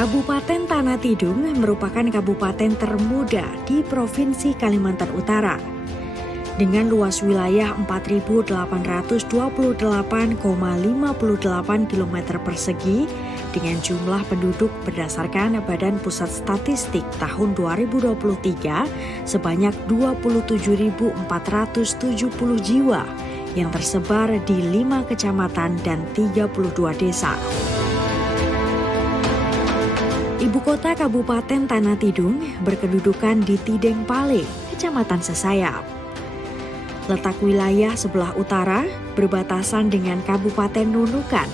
Kabupaten Tanah Tidung merupakan kabupaten termuda di Provinsi Kalimantan Utara. Dengan luas wilayah 4.828,58 km persegi dengan jumlah penduduk berdasarkan Badan Pusat Statistik tahun 2023 sebanyak 27.470 jiwa yang tersebar di 5 kecamatan dan 32 desa. Ibu kota Kabupaten Tanah Tidung berkedudukan di Tideng Pale, Kecamatan Sesayap. Letak wilayah sebelah utara berbatasan dengan Kabupaten Nunukan,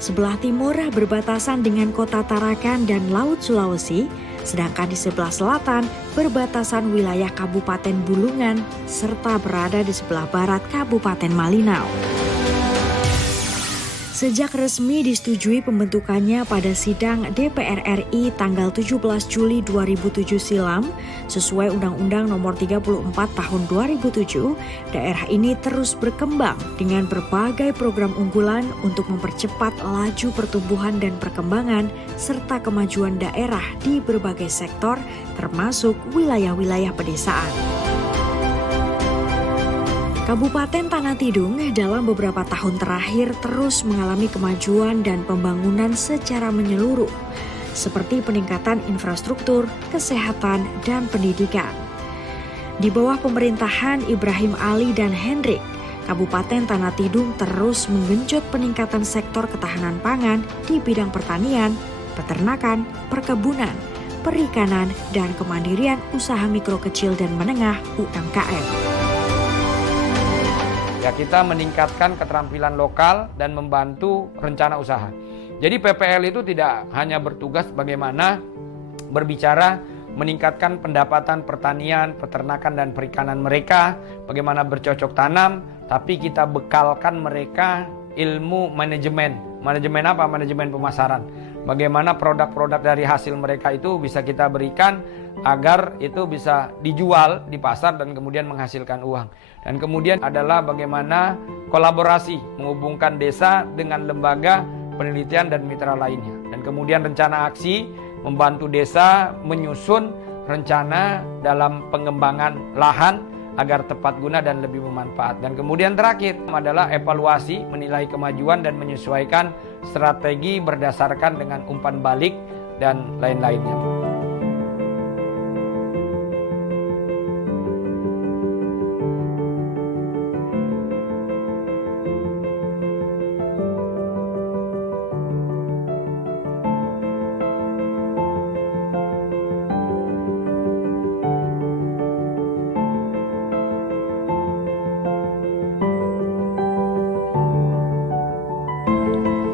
sebelah timur berbatasan dengan Kota Tarakan dan Laut Sulawesi, sedangkan di sebelah selatan berbatasan wilayah Kabupaten Bulungan, serta berada di sebelah barat Kabupaten Malinau. Sejak resmi disetujui pembentukannya pada sidang DPR RI tanggal 17 Juli 2007 silam, sesuai Undang-Undang Nomor 34 Tahun 2007, daerah ini terus berkembang dengan berbagai program unggulan untuk mempercepat laju pertumbuhan dan perkembangan serta kemajuan daerah di berbagai sektor, termasuk wilayah-wilayah pedesaan. Kabupaten Tanah Tidung dalam beberapa tahun terakhir terus mengalami kemajuan dan pembangunan secara menyeluruh, seperti peningkatan infrastruktur, kesehatan, dan pendidikan. Di bawah pemerintahan Ibrahim Ali dan Hendrik, Kabupaten Tanah Tidung terus menggenjot peningkatan sektor ketahanan pangan di bidang pertanian, peternakan, perkebunan, perikanan, dan kemandirian usaha mikro kecil dan menengah (UMKM). Ya, kita meningkatkan keterampilan lokal dan membantu rencana usaha. Jadi PPL itu tidak hanya bertugas bagaimana berbicara meningkatkan pendapatan pertanian, peternakan dan perikanan mereka, bagaimana bercocok tanam, tapi kita bekalkan mereka ilmu manajemen. Manajemen apa? Manajemen pemasaran. Bagaimana produk-produk dari hasil mereka itu bisa kita berikan agar itu bisa dijual di pasar dan kemudian menghasilkan uang. Dan kemudian adalah bagaimana kolaborasi menghubungkan desa dengan lembaga penelitian dan mitra lainnya. Dan kemudian rencana aksi membantu desa menyusun rencana dalam pengembangan lahan agar tepat guna dan lebih bermanfaat. Dan kemudian terakhir adalah evaluasi, menilai kemajuan dan menyesuaikan strategi berdasarkan dengan umpan balik dan lain-lainnya.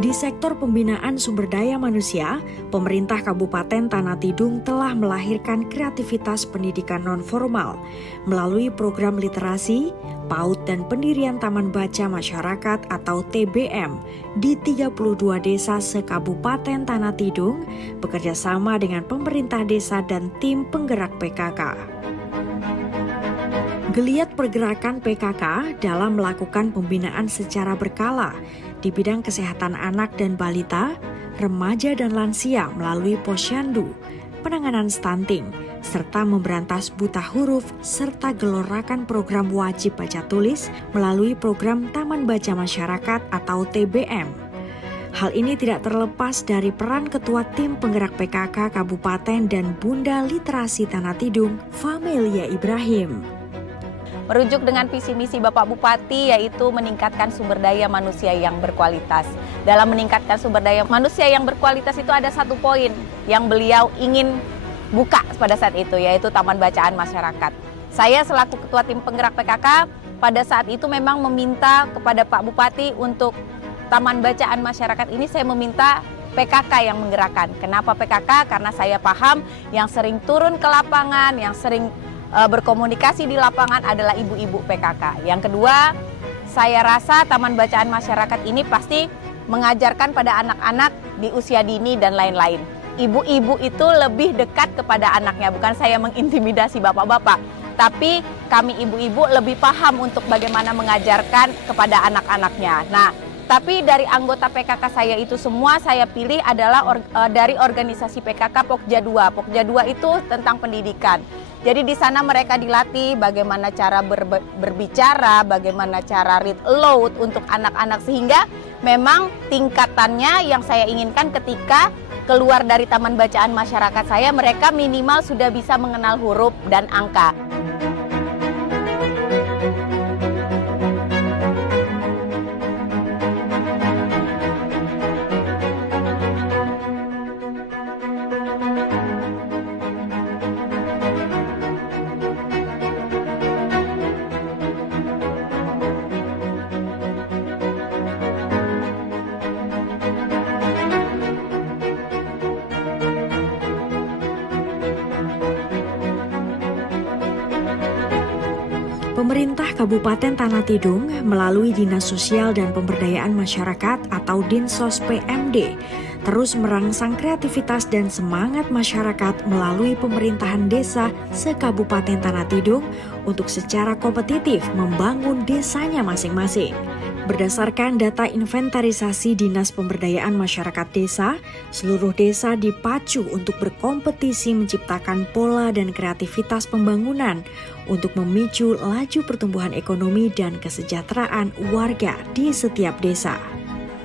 Di sektor pembinaan sumber daya manusia, pemerintah Kabupaten Tanah Tidung telah melahirkan kreativitas pendidikan non-formal melalui program literasi, PAUD dan pendirian Taman Baca Masyarakat atau TBM di 32 desa se-Kabupaten Tanah Tidung bekerja sama dengan pemerintah desa dan tim penggerak PKK. Geliat pergerakan PKK dalam melakukan pembinaan secara berkala di bidang kesehatan anak dan balita, remaja dan lansia melalui posyandu, penanganan stunting, serta memberantas buta huruf serta gelorakan program wajib baca tulis melalui program Taman Baca Masyarakat atau TBM. Hal ini tidak terlepas dari peran Ketua Tim Penggerak PKK Kabupaten dan Bunda Literasi Tanah Tidung, Famelia Ibrahim. Merujuk dengan visi misi Bapak Bupati yaitu meningkatkan sumber daya manusia yang berkualitas. Dalam meningkatkan sumber daya manusia yang berkualitas itu ada satu poin yang beliau ingin buka pada saat itu, yaitu Taman Bacaan Masyarakat. Saya selaku Ketua Tim Penggerak PKK pada saat itu memang meminta kepada Pak Bupati untuk Taman Bacaan Masyarakat ini saya meminta PKK yang menggerakkan. Kenapa PKK? Karena saya paham yang sering turun ke lapangan, yang sering berkomunikasi di lapangan adalah ibu-ibu PKK. Yang kedua, saya rasa Taman Bacaan Masyarakat ini pasti mengajarkan pada anak-anak di usia dini dan lain-lain. Ibu-ibu itu lebih dekat kepada anaknya, bukan saya mengintimidasi bapak-bapak, tapi kami ibu-ibu lebih paham untuk bagaimana mengajarkan kepada anak-anaknya. Nah, Tetapi dari anggota PKK saya itu semua saya pilih adalah dari organisasi PKK Pokja 2. Pokja 2 itu tentang pendidikan. Jadi di sana mereka dilatih bagaimana cara berbicara, bagaimana cara read aloud untuk anak-anak, sehingga memang tingkatannya yang saya inginkan ketika keluar dari taman bacaan masyarakat saya, mereka minimal sudah bisa mengenal huruf dan angka. Pemerintah Kabupaten Tanah Tidung melalui Dinas Sosial dan Pemberdayaan Masyarakat atau Dinsos PMD terus merangsang kreativitas dan semangat masyarakat melalui pemerintahan desa se-Kabupaten Tanah Tidung untuk secara kompetitif membangun desanya masing-masing. Berdasarkan data inventarisasi Dinas Pemberdayaan Masyarakat Desa, seluruh desa dipacu untuk berkompetisi menciptakan pola dan kreativitas pembangunan untuk memicu laju pertumbuhan ekonomi dan kesejahteraan warga di setiap desa.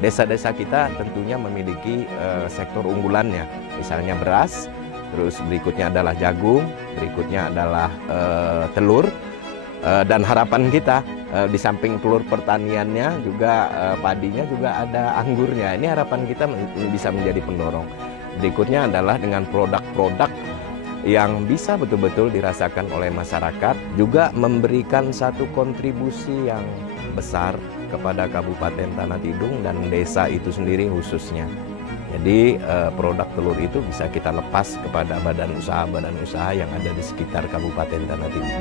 Desa-desa kita tentunya memiliki sektor unggulannya, misalnya beras, terus berikutnya adalah jagung, berikutnya adalah telur, dan harapan kita di samping telur pertaniannya juga padinya juga ada anggurnya. Ini harapan kita bisa menjadi pendorong. Berikutnya adalah dengan produk-produk yang bisa betul-betul dirasakan oleh masyarakat, juga memberikan satu kontribusi yang besar kepada Kabupaten Tanah Tidung dan desa itu sendiri khususnya. Jadi produk telur itu bisa kita lepas kepada badan usaha yang ada di sekitar Kabupaten Tanah Tidung.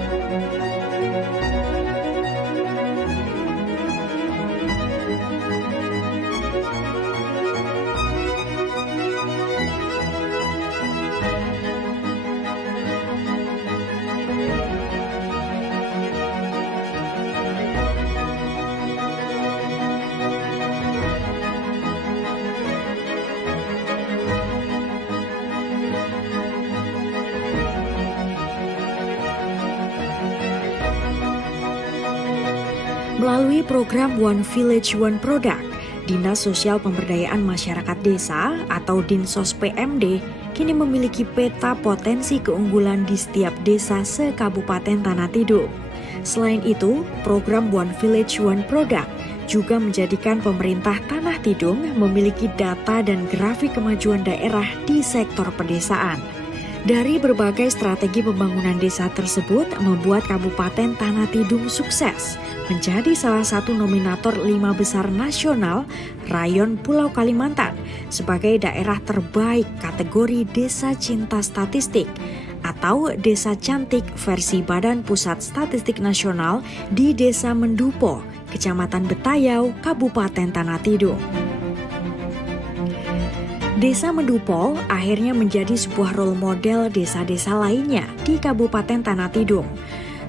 Melalui program One Village One Product, Dinas Sosial Pemberdayaan Masyarakat Desa atau Dinsos PMD kini memiliki peta potensi keunggulan di setiap desa se-Kabupaten Tanah Tidung. Selain itu, program One Village One Product juga menjadikan pemerintah Tanah Tidung memiliki data dan grafik kemajuan daerah di sektor pedesaan. Dari berbagai strategi pembangunan desa tersebut membuat Kabupaten Tanah Tidung sukses menjadi salah satu nominator 5 besar nasional Rayon Pulau Kalimantan sebagai daerah terbaik kategori Desa Cinta Statistik atau Desa Cantik versi Badan Pusat Statistik Nasional di Desa Mendupo, Kecamatan Betayau, Kabupaten Tanah Tidung. Desa Mendupo akhirnya menjadi sebuah role model desa-desa lainnya di Kabupaten Tanah Tidung,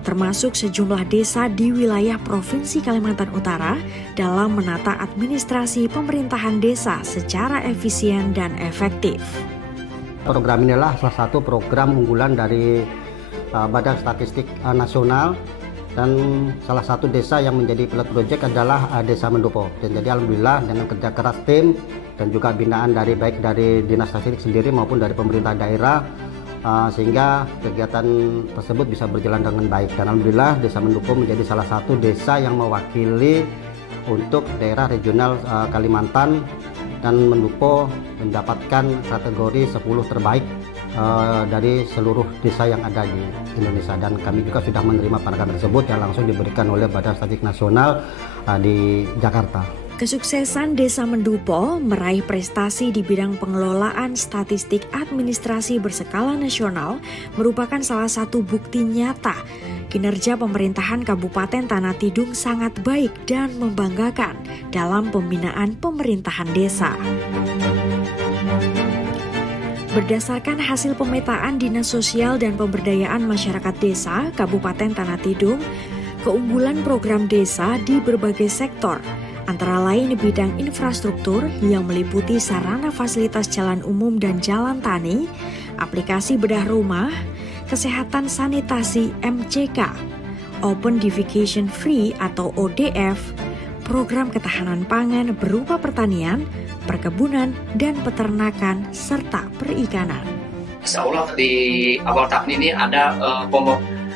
termasuk sejumlah desa di wilayah Provinsi Kalimantan Utara dalam menata administrasi pemerintahan desa secara efisien dan efektif. Program inilah salah satu program unggulan dari Badan Statistik Nasional, dan salah satu desa yang menjadi pilot project adalah Desa Mendupo. Dan jadi alhamdulillah dengan kerja keras tim dan juga binaan baik dari Dinas Statistik sendiri maupun dari pemerintah daerah, sehingga kegiatan tersebut bisa berjalan dengan baik. Dan alhamdulillah Desa Mendupo menjadi salah satu desa yang mewakili untuk daerah regional Kalimantan, dan Mendupo mendapatkan kategori 10 terbaik dari seluruh desa yang ada di Indonesia, dan kami juga sudah menerima penghargaan tersebut yang langsung diberikan oleh Badan Statistik Nasional di Jakarta. Kesuksesan Desa Mendupo meraih prestasi di bidang pengelolaan statistik administrasi berskala nasional merupakan salah satu bukti nyata kinerja pemerintahan Kabupaten Tanah Tidung sangat baik dan membanggakan dalam pembinaan pemerintahan desa. Berdasarkan hasil pemetaan Dinas Sosial dan Pemberdayaan Masyarakat Desa Kabupaten Tanah Tidung, keunggulan program desa di berbagai sektor Antara lain di bidang infrastruktur yang meliputi sarana fasilitas jalan umum dan jalan tani, aplikasi bedah rumah, kesehatan sanitasi MCK, Open Defecation Free atau ODF, program ketahanan pangan berupa pertanian, perkebunan, dan peternakan, serta perikanan. Insya Allah di awal tahun ini ada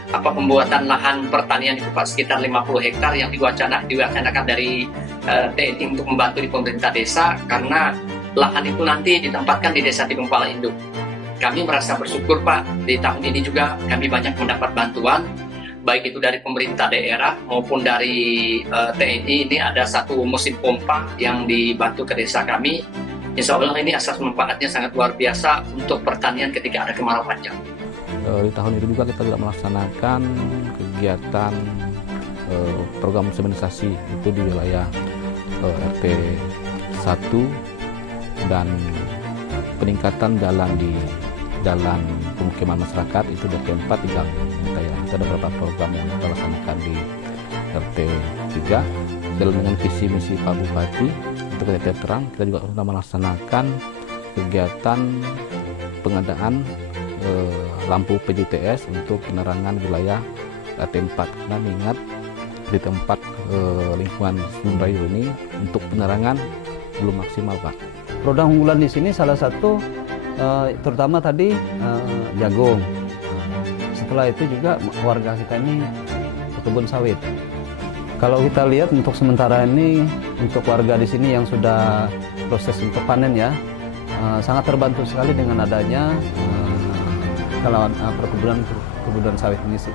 pembuatan lahan pertanian di Kupat sekitar 50 hektar yang diwacanakan dari TNI untuk membantu di pemerintah desa, karena lahan itu nanti ditempatkan di Desa Tidung Pala Induk. Kami merasa bersyukur Pak, di tahun ini juga kami banyak mendapat bantuan, baik itu dari pemerintah daerah maupun dari TNI. Ini ada satu mesin pompa yang dibantu ke desa kami. Insya Allah ini asas manfaatnya sangat luar biasa untuk pertanian ketika ada kemarau panjang. Di tahun ini juga kita tidak melaksanakan kegiatan program seminisasi itu di wilayah RT 1 dan peningkatan jalan di jalan pemukiman masyarakat itu di RT 4 di Gang Mentaya. Itu ada beberapa program yang kita laksanakan di RT 3 dalam dengan visi misi Pak Bupati untuk RT terang. Kita juga sudah melaksanakan kegiatan pengadaan lampu PJTS untuk penerangan wilayah RT 4. Karena mengingat di tempat lingkungan Sumbrayu ini untuk penerangan belum maksimal, Pak. Produk unggulan di sini salah satu terutama tadi jagung. Setelah itu juga warga kita ini berkebun sawit. Kalau kita lihat untuk sementara ini untuk warga di sini yang sudah proses untuk panen ya, sangat terbantu sekali dengan adanya kalau perkebunan sawit ini sih.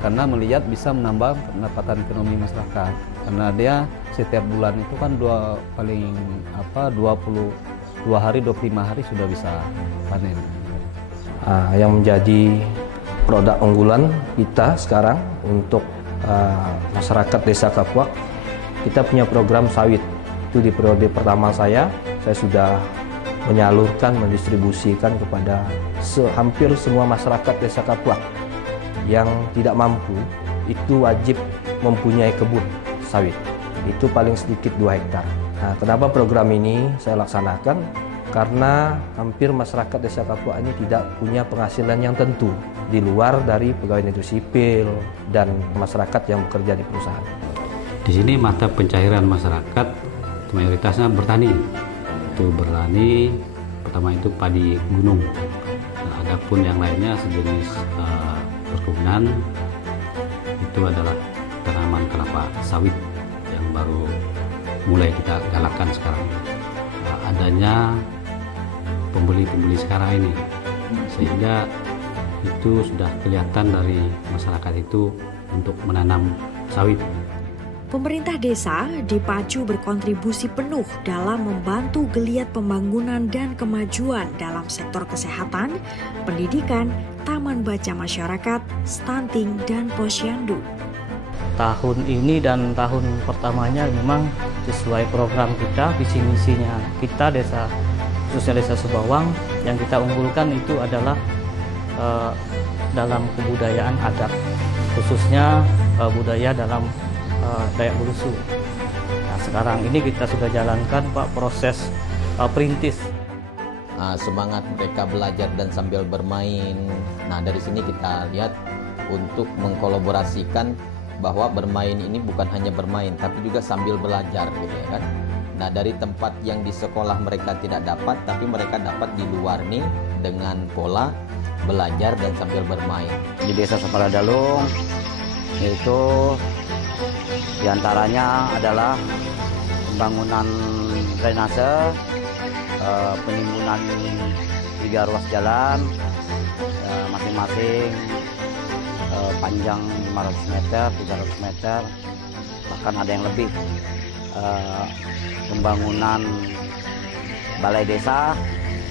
Karena melihat bisa menambah pendapatan ekonomi masyarakat. Karena dia setiap bulan itu kan 22 hari, 25 hari sudah bisa panen. Yang menjadi produk unggulan kita sekarang untuk masyarakat Desa Kapuak, kita punya program sawit. Itu di periode pertama saya sudah menyalurkan, mendistribusikan kepada hampir semua masyarakat Desa Kapuak yang tidak mampu, itu wajib mempunyai kebun sawit. Itu paling sedikit 2 hektar. Nah, kenapa program ini saya laksanakan? Karena hampir masyarakat Desa Kapuak ini tidak punya penghasilan yang tentu di luar dari pegawai negeri sipil dan masyarakat yang bekerja di perusahaan. Di sini mata pencairan masyarakat mayoritasnya bertani. Itu bertani, pertama itu padi gunung. Nah, adapun yang lainnya sejenis perkebunan itu adalah tanaman kelapa sawit yang baru mulai kita galakkan sekarang. Adanya pembeli-pembeli sekarang ini, sehingga itu sudah kelihatan dari masyarakat itu untuk menanam sawit. Pemerintah desa dipacu berkontribusi penuh dalam membantu geliat pembangunan dan kemajuan dalam sektor kesehatan, pendidikan, taman baca masyarakat, stunting, dan posyandu. Tahun ini dan tahun pertamanya memang sesuai program kita, visi misinya kita desa, khususnya Desa Subawang, yang kita unggulkan itu adalah dalam kebudayaan adat, khususnya budaya dalam Dayak Bulusu. Nah, sekarang ini kita sudah jalankan Pak proses perintis. Semangat mereka belajar dan sambil bermain. Nah, dari sini kita lihat untuk mengkolaborasikan bahwa bermain ini bukan hanya bermain tapi juga sambil belajar gitu ya kan. Nah, dari tempat yang di sekolah mereka tidak dapat tapi mereka dapat di luar nih dengan pola belajar dan sambil bermain. Di Desa Separadalung itu diantaranya adalah pembangunan drainase, penimbunan 3 ruas jalan, masing-masing panjang 500 meter, 300 meter, bahkan ada yang lebih. Pembangunan balai desa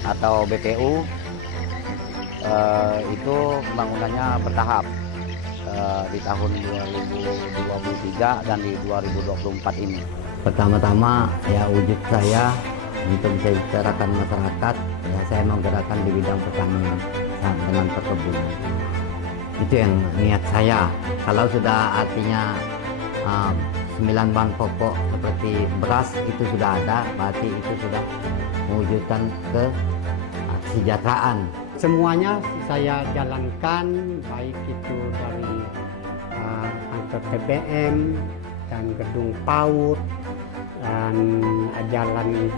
atau BPU itu pembangunannya bertahap di tahun 2023 dan di 2024 ini. Pertama-tama ya wujud saya untuk bisa bicarakan masyarakat, ya saya menggerakkan di bidang pertanian dengan perkebunan. Itu yang niat saya. Kalau sudah artinya 9 bahan pokok seperti beras itu sudah ada, berarti itu sudah mewujudkan kesejahteraan. Semuanya saya jalankan, baik itu dari kantor TPM dan gedung PAUD dan jalan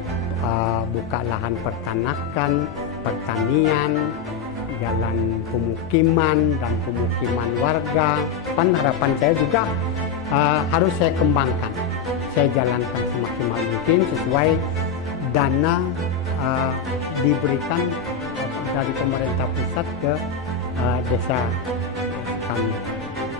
buka lahan pertanakan, pertanian, jalan pemukiman dan pemukiman warga. Harapan saya juga harus saya kembangkan, saya jalankan semaksimal mungkin sesuai dana diberikan dari pemerintah pusat ke desa kami.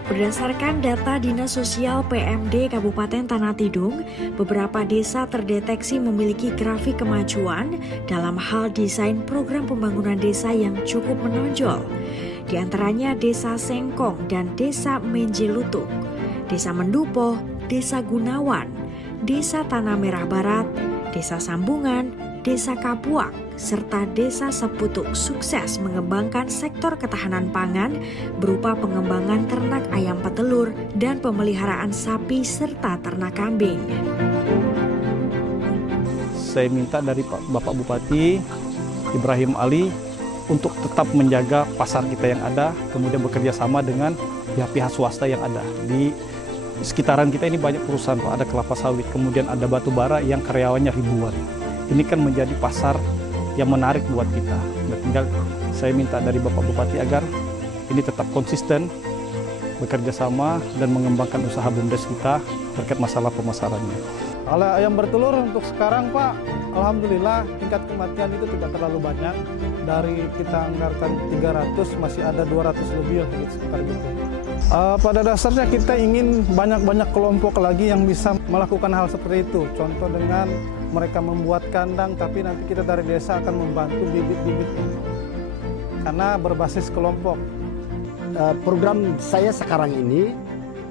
Berdasarkan data Dinas Sosial PMD Kabupaten Tanah Tidung, beberapa desa terdeteksi memiliki grafik kemajuan dalam hal desain program pembangunan desa yang cukup menonjol. Di antaranya Desa Sengkong dan Desa Menjelutuk, Desa Mendupo, Desa Gunawan, Desa Tanah Merah Barat, Desa Sambungan, Desa Kapuak, serta Desa Seputuk sukses mengembangkan sektor ketahanan pangan berupa pengembangan ternak ayam petelur dan pemeliharaan sapi serta ternak kambing. Saya minta dari Bapak Bupati Ibrahim Ali untuk tetap menjaga pasar kita yang ada, kemudian bekerja sama dengan pihak-pihak swasta yang ada. Di sekitaran kita ini banyak perusahaan, Pak. Ada kelapa sawit, kemudian ada batu bara yang karyawannya ribuan. Ini kan menjadi pasar yang menarik buat kita. Dan tinggal saya minta dari Bapak Bupati agar ini tetap konsisten, bekerja sama dan mengembangkan usaha BUMDes kita terkait masalah pemasarannya. Kalau ayam bertelur untuk sekarang, Pak, alhamdulillah tingkat kematian itu tidak terlalu banyak. Dari kita anggarkan 300 masih ada 200 lebih sekitar gitu. Pada dasarnya kita ingin banyak-banyak kelompok lagi yang bisa melakukan hal seperti itu. Contoh dengan mereka membuat kandang, tapi nanti kita dari desa akan membantu bibit-bibit karena berbasis kelompok. Program saya sekarang ini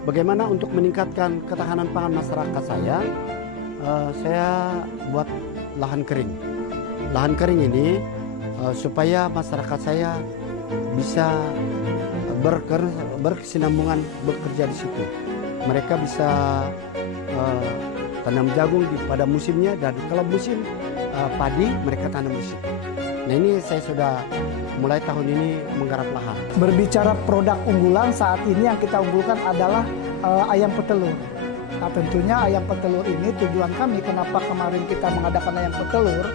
bagaimana untuk meningkatkan ketahanan pangan masyarakat saya buat lahan kering. Lahan kering ini supaya masyarakat saya bisa berkesinambungan bekerja di situ. Mereka bisa tanam jagung pada musimnya, dan kalau musim padi mereka tanam di situ. Nah, ini saya sudah mulai tahun ini menggarap lahan. Berbicara produk unggulan, saat ini yang kita unggulkan adalah ayam petelur. Nah, tentunya ayam petelur ini tujuan kami kenapa kemarin kita mengadakan ayam petelur,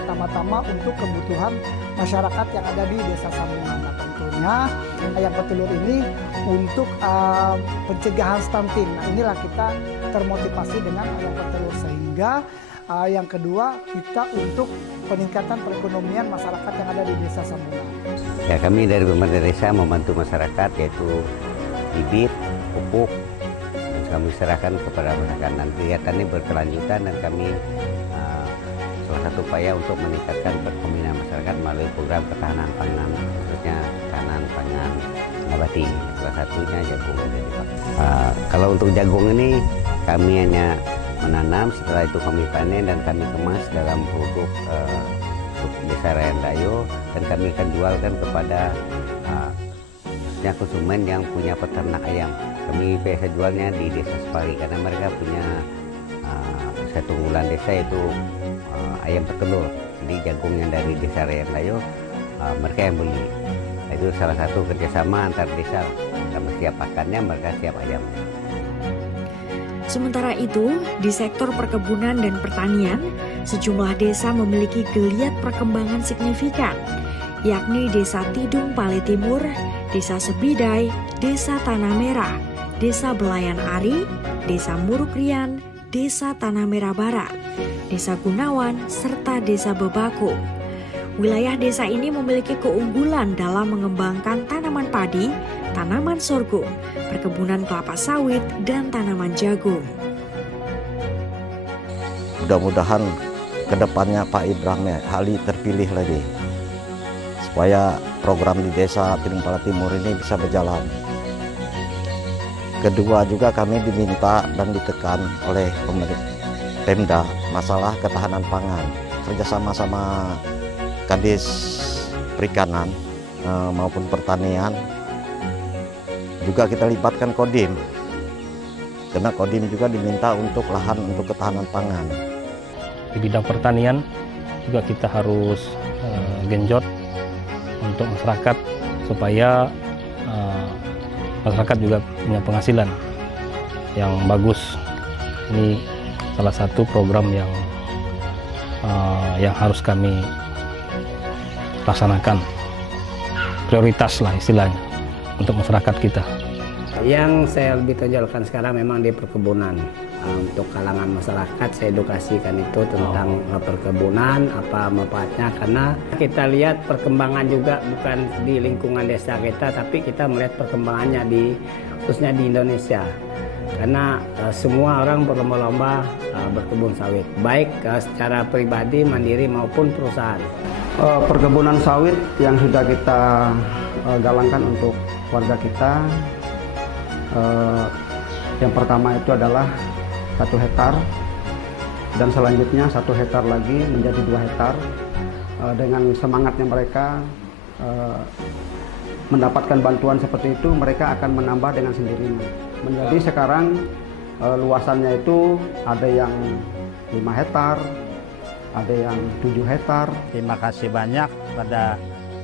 pertama-tama untuk kebutuhan masyarakat yang ada di Desa Sambungan. Nah, tentunya ayam petelur ini untuk pencegahan stunting. Nah, inilah kita termotivasi dengan ayam petelur, sehingga yang kedua kita untuk peningkatan perekonomian masyarakat yang ada di Desa Sambungan. Ya, kami dari pemerintah desa membantu masyarakat yaitu bibit, pupuk, kami serahkan kepada masyarakat. Dan kegiatan ini berkelanjutan dan kami salah satu upaya untuk meningkatkan perekonomian masyarakat melalui program ketahanan pangan, khususnya ketahanan pangan nabati. Salah satunya jagung. Kalau untuk jagung ini kami hanya menanam, setelah itu kami panen dan kami kemas dalam produk Desa Rayan Dayo, dan kami akan jualkan kepada konsumen yang punya peternak ayam. Kami biasa jualnya di Desa Separi karena mereka punya satu unggulan desa yaitu ayam petelur. Jadi jagung yang dari Desa Rayan Dayo mereka yang beli. Itu salah satu kerjasama antar desa. Kami siap pakannya, mereka siap ayamnya. Sementara itu, di sektor perkebunan dan pertanian, sejumlah desa memiliki geliat perkembangan signifikan, yakni Desa Tidung Pale Timur, Desa Sebidai, Desa Tanah Merah, Desa Belayan Ari, Desa Murukrian, Desa Tanah Merah Barat, Desa Gunawan, serta Desa Bebakung. Wilayah desa ini memiliki keunggulan dalam mengembangkan tanaman padi, tanaman sorghum, perkebunan kelapa sawit, dan tanaman jagung. Mudah-mudahan kedepannya Pak Ibrahim Ali terpilih lagi, supaya program di Desa Tidung Pale Timur ini bisa berjalan. Kedua juga kami diminta dan ditekan oleh Pemda masalah ketahanan pangan, kerjasama sama Kadis Perikanan maupun Pertanian. Juga kita libatkan Kodim karena Kodim juga diminta untuk lahan untuk ketahanan pangan. Di bidang pertanian juga kita harus genjot untuk masyarakat supaya masyarakat juga punya penghasilan yang bagus. Ini salah satu program yang harus kami laksanakan, prioritas lah istilahnya untuk masyarakat kita. Yang saya lebih tonjolkan sekarang memang di perkebunan. Untuk kalangan masyarakat saya edukasikan itu tentang perkebunan, apa manfaatnya, karena kita lihat perkembangan juga bukan di lingkungan desa kita, tapi kita melihat perkembangannya khususnya di Indonesia. Karena semua orang berlomba-lomba berkebun sawit, baik secara pribadi, mandiri maupun perusahaan. Perkebunan sawit yang sudah kita galangkan untuk warga kita, yang pertama itu adalah 1 hektar, dan selanjutnya 1 hektar lagi menjadi 2 hektar. Dengan semangatnya mereka mendapatkan bantuan seperti itu, mereka akan menambah dengan sendirinya. Menjadi sekarang luasannya itu ada yang 5 hektar, ada yang 7 hektar. Terima kasih banyak pada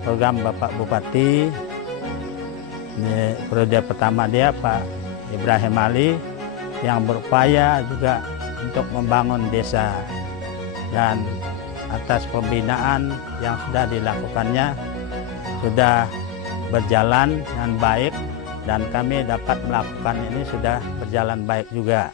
program Bapak Bupati. Ini periode pertama dia Pak Ibrahim Ali yang berupaya juga untuk membangun desa, dan atas pembinaan yang sudah dilakukannya sudah berjalan dengan baik, dan kami dapat melakukan ini sudah berjalan baik juga.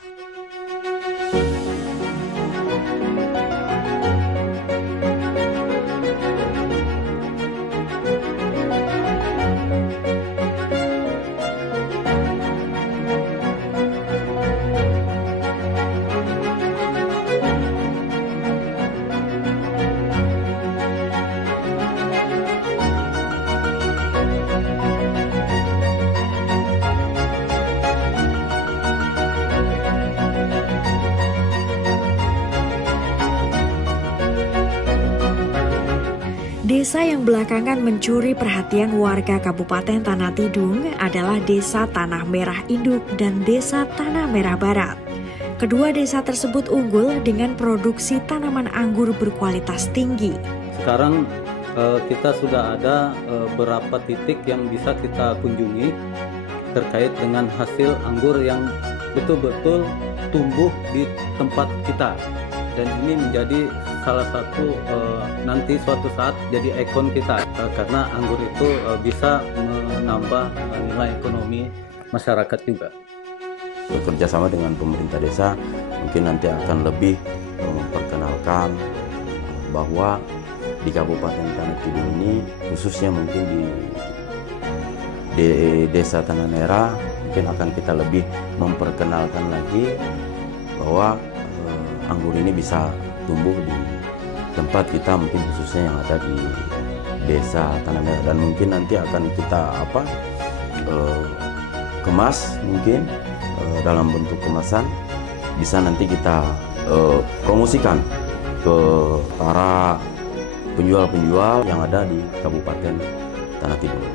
Desa yang belakangan mencuri perhatian warga Kabupaten Tanah Tidung adalah Desa Tanah Merah Induk dan Desa Tanah Merah Barat. Kedua desa tersebut unggul dengan produksi tanaman anggur berkualitas tinggi. Sekarang kita sudah ada beberapa titik yang bisa kita kunjungi terkait dengan hasil anggur yang betul-betul tumbuh di tempat kita. Dan ini menjadi salah satu nanti suatu saat jadi ikon kita, karena anggur itu bisa menambah nilai ekonomi masyarakat juga. Bekerja sama dengan pemerintah desa mungkin nanti akan lebih memperkenalkan bahwa di Kabupaten Tanah Tidung ini, khususnya mungkin di Desa Tanah Merah, mungkin akan kita lebih memperkenalkan lagi bahwa anggur ini bisa tumbuh di tempat kita, mungkin khususnya yang ada di Desa Tanah Merah, dan mungkin nanti akan kita kemas mungkin dalam bentuk kemasan, bisa nanti kita promosikan ke para penjual-penjual yang ada di Kabupaten Tanah Tidung.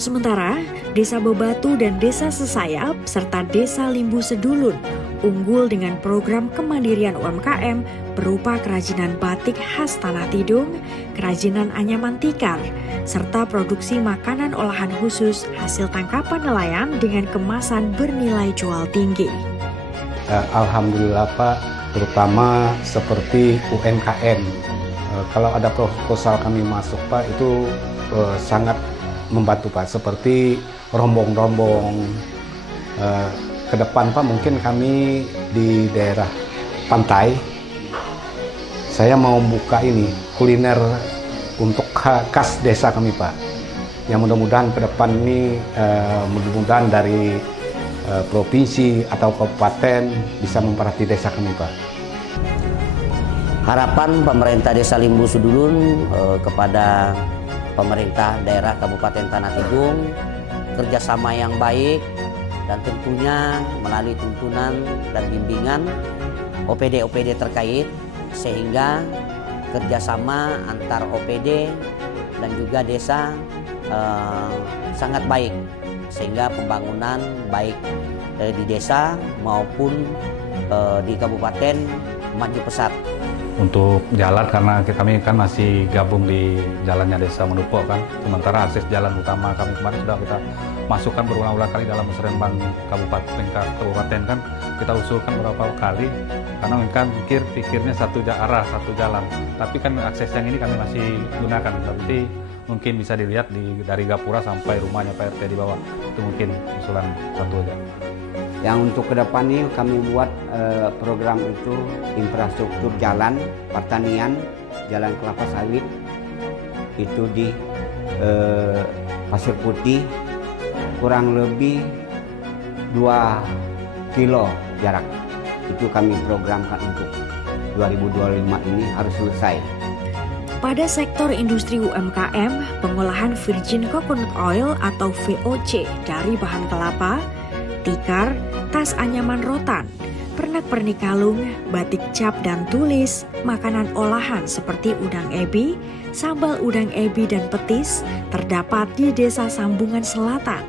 Sementara Desa Bebatu dan Desa Sesayap serta Desa Limbu Sedulun unggul dengan program kemandirian UMKM berupa kerajinan batik khas Tanah Tidung, kerajinan anyaman tikar, serta produksi makanan olahan khusus hasil tangkapan nelayan dengan kemasan bernilai jual tinggi. Alhamdulillah Pak, terutama seperti UMKM. Kalau ada proposal kami masuk Pak, itu sangat membantu Pak, seperti rombong-rombong. Ke depan Pak, mungkin kami di daerah pantai, saya mau buka ini kuliner untuk khas desa kami Pak. Yang mudah-mudahan ke depan ini mudah-mudahan dari provinsi atau kabupaten bisa memperhati desa kami Pak. Harapan pemerintah Desa Limbu Sedulun kepada pemerintah daerah Kabupaten Tanah Tidung, kerjasama yang baik, dan tentunya melalui tuntunan dan bimbingan OPD-OPD terkait, sehingga kerjasama antar OPD dan juga desa sangat baik, sehingga pembangunan baik di desa maupun di Kabupaten maju pesat. Untuk jalan, karena kami kan masih gabung di jalannya Desa Mendupo kan, sementara akses jalan utama kami kemarin sudah kita masukkan berulang-ulang kali dalam musrenbang kabupaten kan, kita usulkan beberapa kali karena kan pikirnya satu arah satu jalan, tapi kan akses yang ini kami masih gunakan. Nanti mungkin bisa dilihat dari Gapura sampai rumahnya Pak RT di bawah, itu mungkin usulan satu aja. Yang untuk ke depan ini kami buat program itu infrastruktur jalan, pertanian, jalan kelapa sawit, itu di Pasir Putih kurang lebih 2 kilo jarak. Itu kami programkan untuk 2025 ini harus selesai. Pada sektor industri UMKM, pengolahan virgin coconut oil atau VOC dari bahan kelapa, tikar, tas anyaman rotan, pernak-pernik kalung, batik cap dan tulis, makanan olahan seperti udang ebi, sambal udang ebi dan petis terdapat di Desa Sambungan Selatan,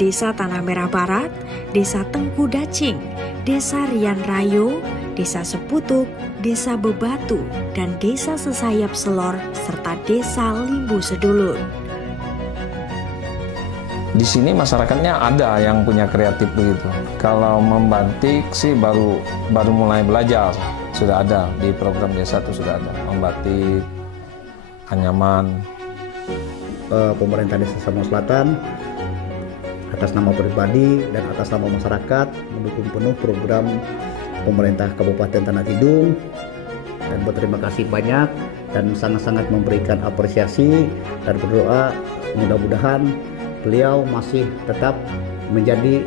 Desa Tanah Merah Barat, Desa Tengku Dacing, Desa Rian Rayo, Desa Seputuk, Desa Bebatu, dan Desa Sesayap Selor, serta Desa Limbu Sedulun. Di sini masyarakatnya ada yang punya kreatif begitu. Kalau membatik sih baru mulai belajar. Sudah ada di program desa itu sudah ada membatik, anyaman. Pemerintah Desa Sambungan Selatan atas nama pribadi dan atas nama masyarakat mendukung penuh program pemerintah Kabupaten Tanah Tidung dan berterima kasih banyak dan sangat-sangat memberikan apresiasi dan berdoa mudah-mudahan beliau masih tetap menjadi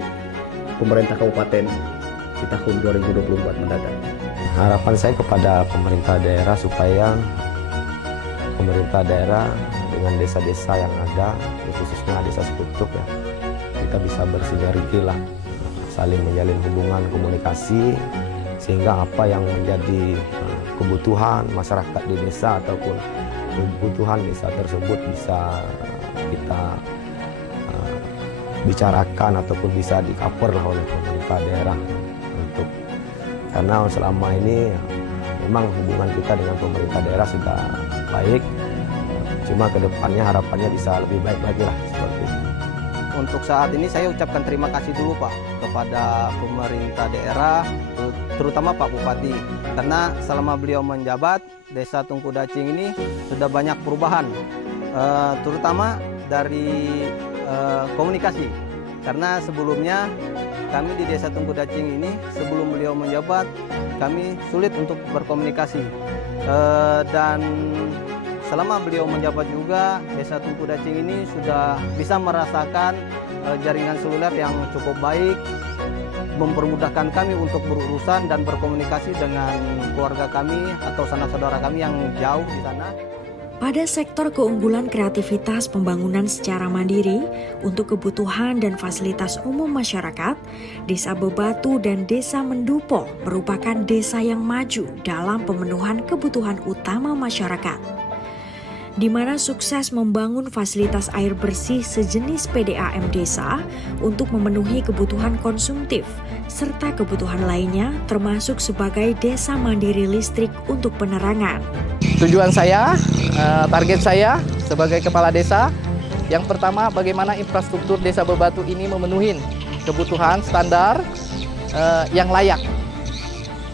pemerintah kabupaten di tahun 2024 mendatang. Harapan saya kepada pemerintah daerah supaya pemerintah daerah dengan desa-desa yang ada, khususnya desa Seputuk ya, kita bisa bersinergi lah, saling menjalin hubungan komunikasi sehingga apa yang menjadi kebutuhan masyarakat di desa ataupun kebutuhan desa tersebut bisa kita bicarakan ataupun bisa di-cover lah oleh pemerintah daerah karena selama ini memang hubungan kita dengan pemerintah daerah sudah baik, cuma kedepannya harapannya bisa lebih baik lagi lah seperti itu. Untuk saat ini saya ucapkan terima kasih dulu Pak kepada pemerintah daerah, terutama Pak Bupati, karena selama beliau menjabat Desa Tengku Dacing ini sudah banyak perubahan, terutama dari komunikasi, karena sebelumnya kami di Desa Tengku Dacing ini sebelum beliau menjabat kami sulit untuk berkomunikasi, dan selama beliau menjabat juga Desa Tengku Dacing ini sudah bisa merasakan jaringan seluler yang cukup baik, mempermudahkan kami untuk berurusan dan berkomunikasi dengan keluarga kami atau sanak saudara kami yang jauh di sana. Pada sektor keunggulan kreativitas pembangunan secara mandiri untuk kebutuhan dan fasilitas umum masyarakat, Desa Bebatu dan Desa Mendupo merupakan desa yang maju dalam pemenuhan kebutuhan utama masyarakat, di mana sukses membangun fasilitas air bersih sejenis PDAM desa untuk memenuhi kebutuhan konsumtif, serta kebutuhan lainnya termasuk sebagai desa mandiri listrik untuk penerangan. Tujuan saya, target saya sebagai kepala desa, yang pertama bagaimana infrastruktur Desa Bebatu ini memenuhi kebutuhan standar yang layak.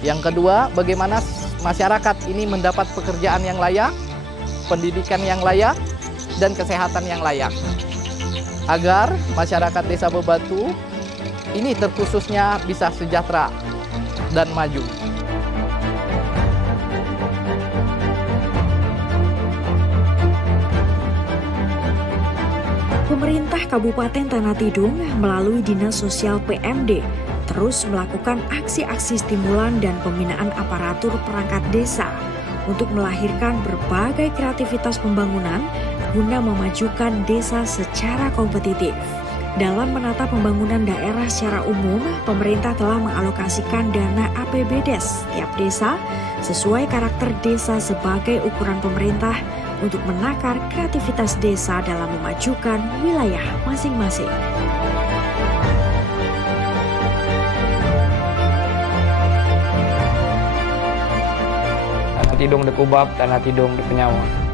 Yang kedua, bagaimana masyarakat ini mendapat pekerjaan yang layak, pendidikan yang layak, dan kesehatan yang layak. Agar masyarakat Desa Bebatu ini terkhususnya bisa sejahtera dan maju. Pemerintah Kabupaten Tanah Tidung melalui Dinas Sosial PMD terus melakukan aksi-aksi stimulan dan pembinaan aparatur perangkat desa untuk melahirkan berbagai kreativitas pembangunan guna memajukan desa secara kompetitif. Dalam menata pembangunan daerah secara umum, pemerintah telah mengalokasikan dana APBDes tiap desa sesuai karakter desa sebagai ukuran pemerintah untuk menakar kreativitas desa dalam memajukan wilayah masing-masing. Tidung de Kubab, Tanah Tidung de Penyawa.